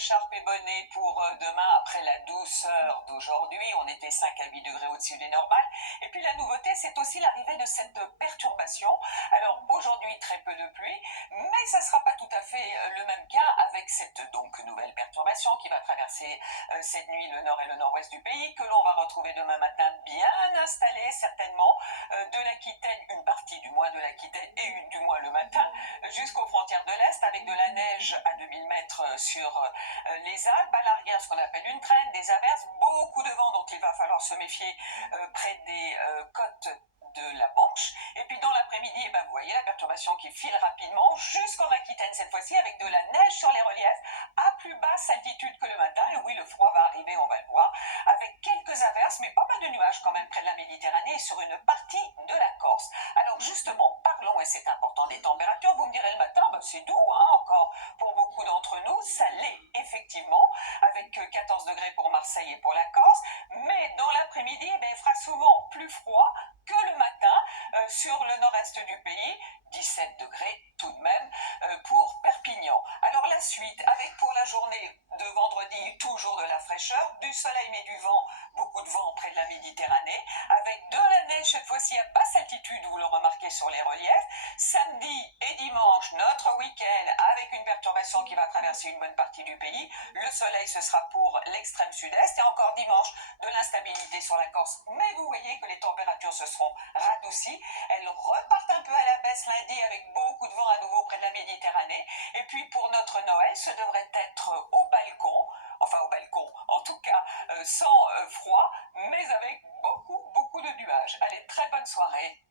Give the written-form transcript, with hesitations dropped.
écharpe et bonnet pour demain après la douceur d'aujourd'hui. On était 5 à 8 degrés au-dessus des normales. Et puis la nouveauté, c'est aussi l'arrivée de cette perturbation. Alors aujourd'hui, très peu de pluie, mais ça ne sera pas tout à fait le même cas avec cette donc nouvelle perturbation qui va traverser cette nuit le nord et le nord-ouest du pays, que l'on va retrouver demain matin bien installée certainement de l'Aquitaine, une partie du moins de l'Aquitaine et du moins le matin, jusqu'aux frontières de l'Est, avec de la neige à 2000 mètres sur les Alpes, à l'arrière ce qu'on appelle une traîne, des averses, beaucoup de vent dont il va falloir se méfier près des côtes de la Manche. Et puis dans l'après-midi, vous voyez la perturbation qui file rapidement jusqu'en Aquitaine cette fois-ci, avec de la neige sur les reliefs à plus basse altitude que le matin. Et oui, le froid va arriver, on va le voir, avec quelques averses, mais pas mal de nuages quand même près de la Méditerranée et sur une partie de la Corse. Alors justement, parlons, et c'est important, des températures. Vous me direz le matin, c'est doux encore pour beaucoup d'entre nous, ça l'est effectivement, avec 14 degrés pour Marseille et pour la Corse, mais dans l'après-midi, il fera souvent plus froid que le matin sur le nord-est du pays, 17 degrés tout de même pour Perpignan. Alors la suite, avec pour la journée de vendredi toujours de la fraîcheur, du soleil mais du vent, beaucoup de vent près de la Méditerranée, avec de la neige cette fois-ci à basse altitude, vous le remarquez sur les reliefs. Samedi et dimanche, notre week-end, avec une perturbation qui va traverser une bonne partie du pays. Le soleil, ce sera pour l'extrême sud-est, et encore dimanche, de l'instabilité sur la Corse. Mais vous voyez que les températures se seront radoucies. Elles repartent un peu à la baisse lundi, avec beaucoup de vent à nouveau près de la Méditerranée. Et puis pour notre Noël, ce devrait être au balcon, en tout cas sans froid, mais avec beaucoup de nuages. Allez, très bonne soirée.